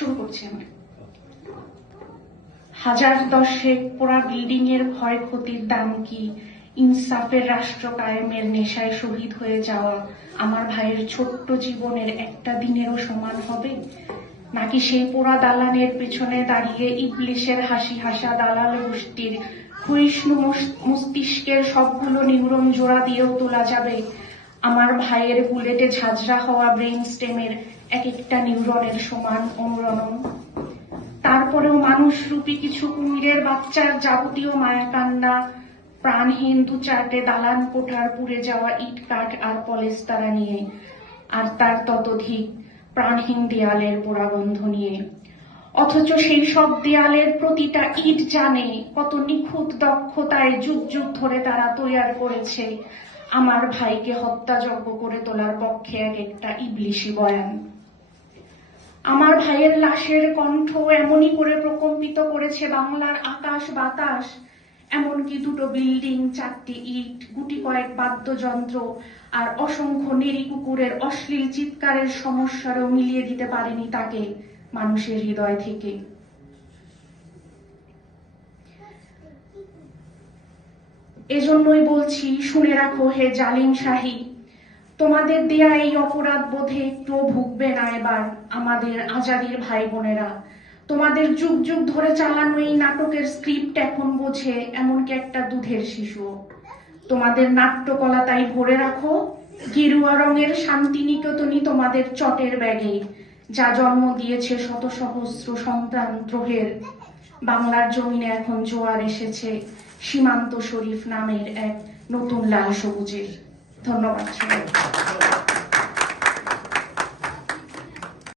শুরু করছি আমি। হাজার দশেক পোড়া বিল্ডিং এর ক্ষয়ক্ষতির দাম কি ইনসাফের রাষ্ট্র কায়েমের নেশায় শহীদ হয়ে যাওয়া আমার ভাইয়ের ছোট্ট জীবনের একটা দিনেরও সমান হবে? নাকি সেই পোড়া দালানের পেছনে দাঁড়িয়ে ইবলিশের হাসি হাসা দালাল গোষ্ঠীর ক্ষয়িষ্ণু মস্তিষ্কের সবগুলো নিউরন জোড়া দিয়েও তোলা যাবে আমার ভাইয়ের বুলেটে ঝাঁঝরা হওয়া ব্রেইন স্টেমের এক একটা নিউরনের সমান অনুরণন? তারপরেও মানুষরূপী কিছু কুমিরের বাচ্চার যাবতীয় মায়াকান্না প্রাণহীন দু চারটে দালান কোঠার পুড়ে যাওয়া ইট কাঠ আর পলেস্তারা নিয়ে, আর তার ততোধিক প্রাণহীন দেয়ালের পোড়াগন্ধ নিয়ে। অথচ সেই সব দেয়ালের প্রতিটা ইট জানে কত নিখুঁত দক্ষতায় যুগ যুগ ধরে তারা তৈয়ার করেছে আমার ভাইকে হত্যাযজ্ঞ করে তোলার পক্ষে এক একটা ইবলিশি বয়ান। আমার ভাইয়ের লাশের কণ্ঠ এমনই করে প্রকম্পিত করেছে বাংলার আকাশ বাতাস, এমনকি দুটো বিল্ডিং, চারটি ইট, গুটি কয়েক বাদ্যযন্ত্র আর অসংখ্য নেড়ি কুকুরের অশ্লীল চিৎকারের সমস্যারও মিলিয়ে দিতে পারেনি তাকে মানুষের হৃদয় থেকে। এজন্যই বলছি, শুনে রাখো হে জালিম শাহী, তোমাদের দেয়া এই অপরাধ বোধে একটু ভুগবে না এবার আমাদের আজাদির ভাই বোনেরা। তোমাদের যুগ যুগ ধরে চালানো এই নাটকের স্ক্রিপ্ট এখন বোঝে এমনকি একটা দুধের শিশু। তোমাদের নাট্যকলা তাই ভরে রাখো গেরুয়া রঙের শান্তিনিকেতনই তোমাদের চটের ব্যাগে, যা জন্ম দিয়েছে শত সহস্র সন্তান দ্রোহের। বাংলার জমিনে এখন জোয়ার এসেছে সীমান্ত শরীফ নামের এক নতুন লাল সবুজের। ধন্যবাদ সবাই।